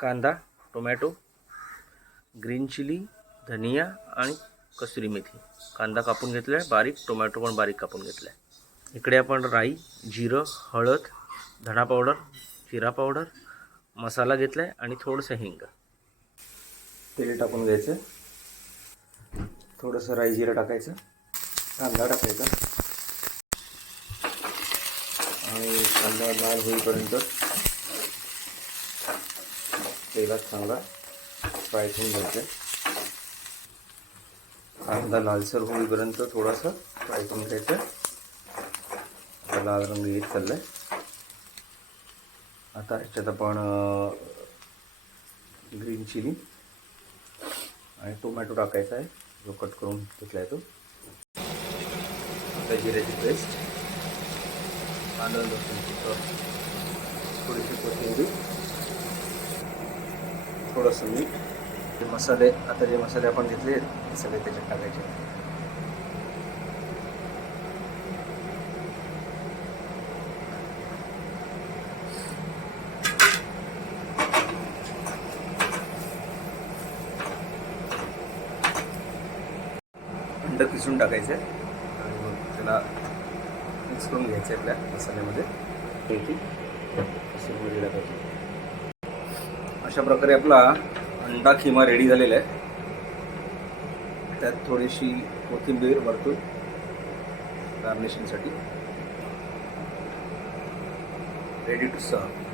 कांदा, tomato, green chilli, धनिया आणि कसुरी मेथी. कांदा कापून घेतला आहे बारीक, टोमॅटो पण बारीक कापून घेतला आहे. इकडे आपण राई, जिरं, हळद, धणा पावडर, जिरा पावडर, मसाला घेतला आहे आणि थोडंसं हिंग. तेल टाकून घ्यायचं, थोडंसं राई जिरं टाकायचं, कांदा टाकायचा आणि कांदा लाल होईपर्यंत तेलात चांगला फ्राय करून घ्यायचं. कांदा लालसर होईपर्यंत थोडासा फ्राय करून घ्यायचं. लाल रंग येत चालला आहे. आता ह्याच्यात आपण ग्रीन चिली आणि टोमॅटो टाकायचा आहे, जो कट करून घेतला आहे तो. आता जिऱ्याची पेस्ट, आलं लसूणची पेस्ट, थोडीशी कोथिंबीर, थोडंसं मीठ, मसाले. आता जे मसाले आपण घेतले ते सगळे त्याच्यात टाकायचे. अंड किसून टाकायचं आणि मग त्याला मिक्स करून घ्यायचं आपल्या मसाल्यामध्ये. कसुरी टाकायची. अशा प्रकारे आपला अंडा खिमा रेडी झालेला आहे. त्यात थोडीशी कोथिंबीर वरतून गार्निशिंगसाठी. Ready to serve.